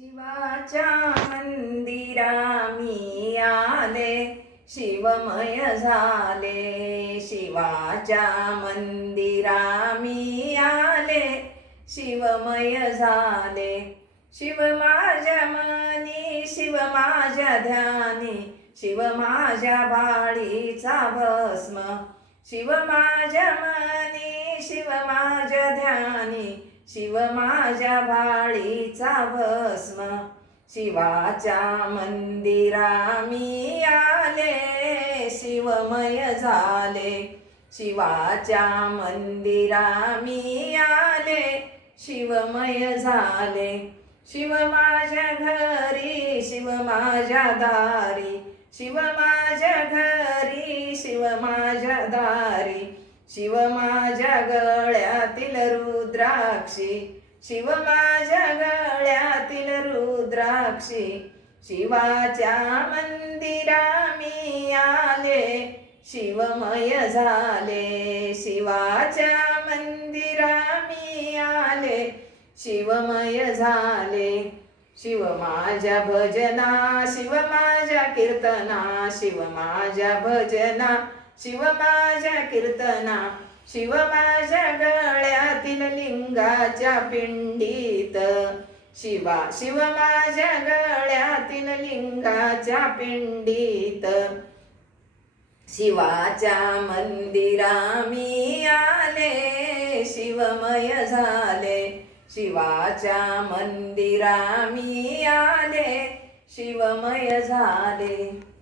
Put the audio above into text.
शिवाच्या मंदिरा मी आले, शिवमय झाले. शिवाच्या मंदिरा मी आले, शिवमय झाले. शिव माझ्या मनी, शिव माझ्या ध्यानी, शिव माझ्या बाळीचा भस्म. शिव माझ्या मनी, शिव माझ्या ध्यानी, शिव माझ्या बाळीचा भस्म. शिवाच्या मंदिरा मी आले, शिवमय झाले. शिवाच्या मंदिरा मी आले, शिवमय झाले. शिव माझ्या घरी, शिव माझ्या दारी, शिव माझ्या घरी, शिव माझ्या दारी. शिव माझ्या गळ्यातील रुद्राक्षी, शिव माझ्या गळ्यातील रुद्राक्षी. शिवाच्या मंदिरा मी आले, शिवमय झाले. शिवाच्या मंदिरा मी आले, शिवमय झाले. शिव माझ्या भजना, शिव माझ्या कीर्तना, शिव माझ्या भजना, शिव माझ्या कीर्तना. शिव माझ्या गळ्यातील लिंगाच्या पिंडीत, शिव माझ्या गळ्यातील लिंगाच्या पिंडीत. शिवाच्या मंदिरा मी आले, शिवमय झाले. शिवाच्या मंदिरा मी आले, शिवमय झाले.